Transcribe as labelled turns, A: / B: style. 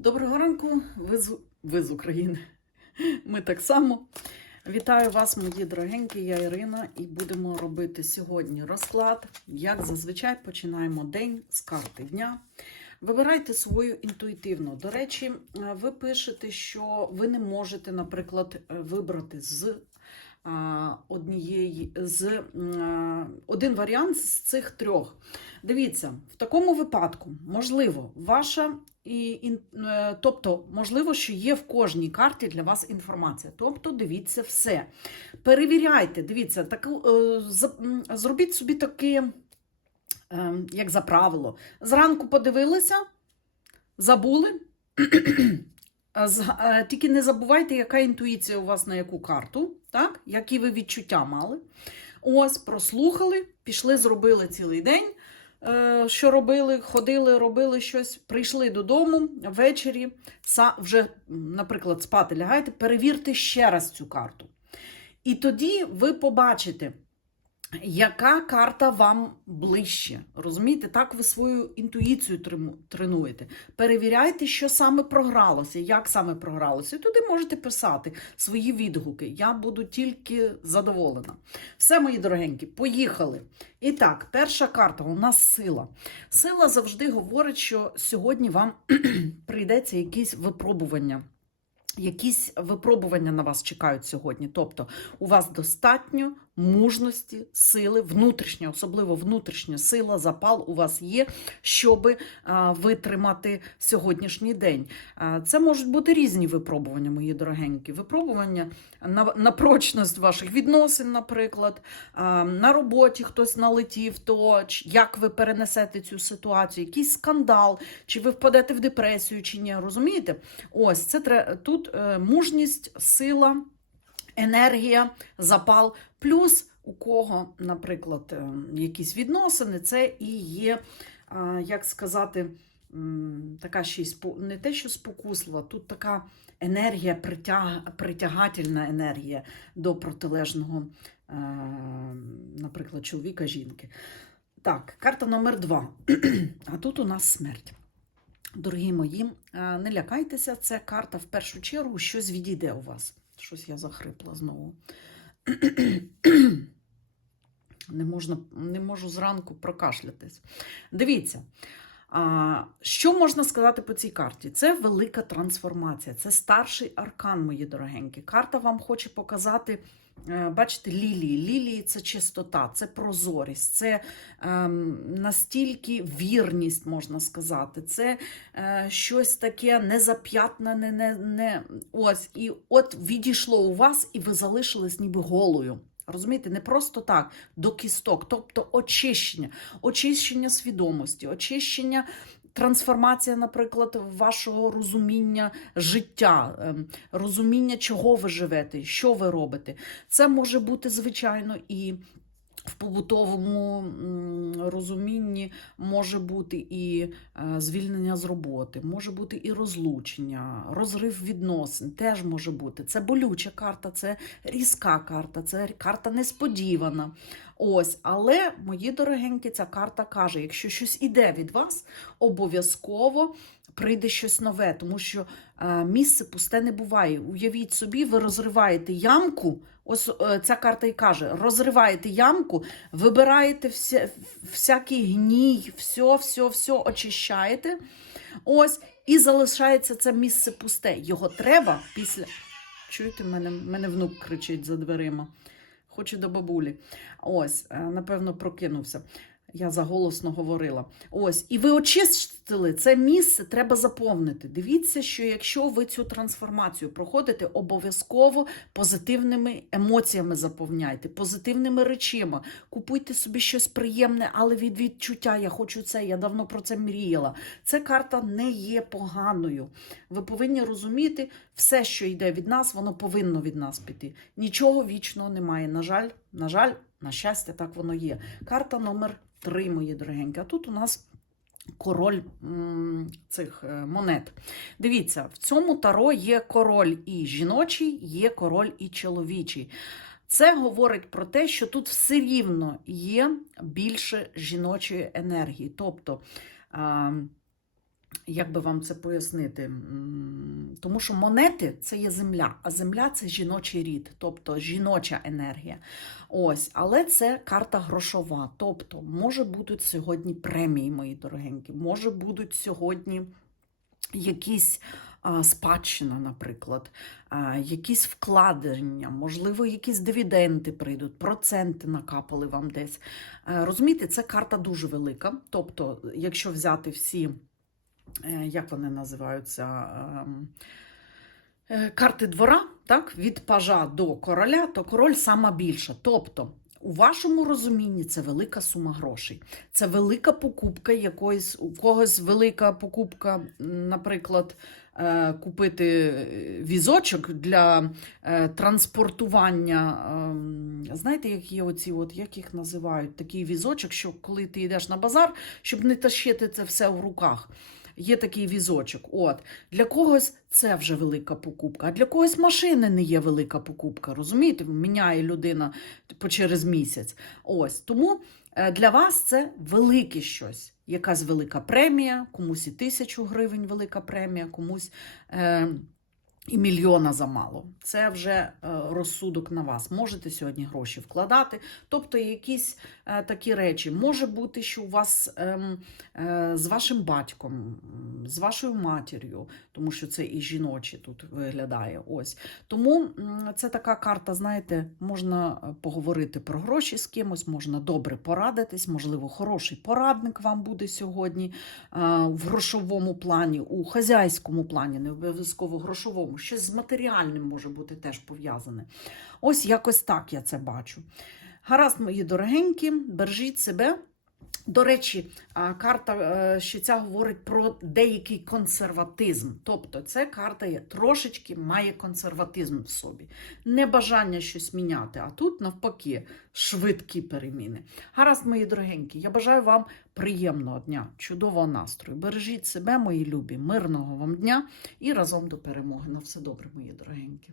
A: Доброго ранку, ви з, ви з України. Ми так само. Вітаю вас, мої дорогенькі, я Ірина, і будемо робити сьогодні розклад. Як зазвичай починаємо день з карти дня. Вибирайте свою інтуїтивно. До речі, ви пишете, що ви не можете, наприклад, вибрати з однієї з один варіант з цих трьох. Дивіться, в такому випадку, можливо, ваша і, е, тобто, можливо, що є в кожній карті для вас інформація. Тобто, дивіться все. Перевіряйте, дивіться, е, м, зробіть собі таке, е, як за правило. Зранку подивилися, забули. Е, Тільки не забувайте, яка інтуїція у вас на яку карту, так? які ви відчуття мали. Ось, прослухали, пішли, зробили цілий день. е, Що робили, ходили, робили щось, прийшли додому ввечері, вже, наприклад, спати лягаєте, перевірте ще раз цю карту. І тоді ви побачите, яка карта вам ближче. Розумієте, так ви свою інтуїцію тренуєте. Перевіряйте, що саме програлося, як саме програлося. І туди можете писати свої відгуки. Я буду тільки задоволена. Все, мої дорогенькі, поїхали. І так, перша карта у нас сила. Сила завжди говорить, що сьогодні вам прийдеться якісь випробування. Якісь випробування на вас чекають сьогодні. Тобто у вас достатньо мужності, сили, внутрішня, особливо внутрішня сила, запал у вас є, щоб витримати сьогоднішній день. Це можуть бути різні випробування, мої дорогенькі. Випробування на, прочність ваших відносин, наприклад, на роботі хтось налетів, то як ви перенесете цю ситуацію, якийсь скандал, чи ви впадете в депресію, чи ні. Розумієте? Ось це тут е, мужність, сила, енергія, запал. Плюс у кого, наприклад, е, якісь відносини, це і є, як сказати, така ще не те, що спокуслива, тут така енергія, притяг, притягательна енергія до протилежного, е, наприклад, чоловіка, жінки. Так, карта номер два. А тут у нас смерть. Дорогі мої, е, не лякайтеся, це карта в першу чергу щось відійде у вас. Щось я захрипла знову. Не, можна, не можу зранку прокашлятись. Дивіться, а, що можна сказати по цій карті? Це велика трансформація, це старший аркан, мої дорогенькі. Карта вам хоче показати. Е, Бачите, лілії. Лілії це чистота, це прозорість, це ем, настільки вірність, можна сказати, це е, щось таке незап'ятнене, не, не, ось. І от відійшло у вас, і ви залишились ніби голою. Розумієте, не просто так, до кісток, тобто очищення, очищення свідомості, очищення, трансформація, наприклад, вашого розуміння життя, ем, розуміння, чого ви живете, що ви робите. Це може бути, звичайно, і в побутовому розумінні може бути і е, звільнення з роботи, може бути і розлучення, розрив відносин теж може бути. Це болюча карта, це різка карта, це карта несподівана. Ось, але, мої дорогенькі, ця карта каже: якщо щось іде від вас, обов'язково прийде щось нове, тому що е, місце пусте не буває. Уявіть собі, ви розриваєте ямку. Ось е, ця карта і каже: розриваєте ямку, вибираєте вся, всякий гній, все, все, все очищаєте. Ось, і залишається це місце пусте. Його треба після. Чуєте, мене, мене внук кричить за дверима. Хоче до бабулі. Ось, е, напевно, прокинувся. Я заголосно говорила. Ось, і ви очистили це місце, треба заповнити. Дивіться, що якщо ви цю трансформацію проходите, обов'язково позитивними емоціями заповняйте, позитивними речима. Купуйте собі щось приємне, але від відчуття я хочу це, я давно про це мріяла. Ця карта не є поганою. Ви повинні розуміти, все, що йде від нас, воно повинно від нас піти. Нічого вічного немає. На жаль, на жаль, на щастя, так воно є. Карта номер три, мої дорогенькі. А тут у нас король цих е, монет. Дивіться, в цьому таро є король і жіночий, є король і чоловічий. Це говорить про те, що тут все рівно є більше жіночої енергії. Тобто, як би вам це пояснити? Тому що монети це є земля, а земля це жіночий рід, тобто жіноча енергія. Ось, але це карта грошова. Тобто, може будуть сьогодні премії, мої дорогенькі, може будуть сьогодні якісь спадщина, наприклад, якісь вкладення, можливо, якісь дивіденди прийдуть, проценти накапали вам десь. Е, Розумієте, це карта дуже велика. Тобто, якщо взяти всі, як вони називаються, ем, е, карти двора, так, від пажа до короля, то король сама більша. Тобто, у вашому розумінні це велика сума грошей. Це велика покупка якоїсь, у когось велика покупка, наприклад, е, купити е, візочок для е, транспортування. ем, Знаєте, як є оці, от, як їх називають, такий візочок, що коли ти йдеш на базар, щоб не тащити це все в руках. Є такий візочок. От для когось це вже велика покупка, а для когось машини не є велика покупка. Розумієте? Міняє людина через місяць. Ось тому е, для вас це велике щось. Якась велика премія, комусь і тисячу гривень велика премія, комусь е, і мільйона замало. Це вже е, розсудок на вас. Можете сьогодні гроші вкладати. Тобто якісь е, такі речі. Може бути, що у вас ем, е, з вашим батьком, з вашою матір'ю, тому що це і жіночі тут виглядає. Ось. Тому це така карта, знаєте, можна поговорити про гроші з кимось, можна добре порадитись, можливо, хороший порадник вам буде сьогодні в грошовому плані, у хазяйському плані, не обов'язково грошовому, щось з матеріальним може бути теж пов'язане. Ось якось так я це бачу. Гаразд, мої дорогенькі, бережіть себе. До речі, карта е, ще ця говорить про деякий консерватизм. Тобто, ця карта є трошечки має консерватизм в собі, небажання щось міняти, а тут, навпаки, швидкі переміни. Гаразд, мої дорогенькі, я бажаю вам приємного дня, чудового настрою. Бережіть себе, мої любі, мирного вам дня і разом до перемоги. На все добре, мої дорогенькі.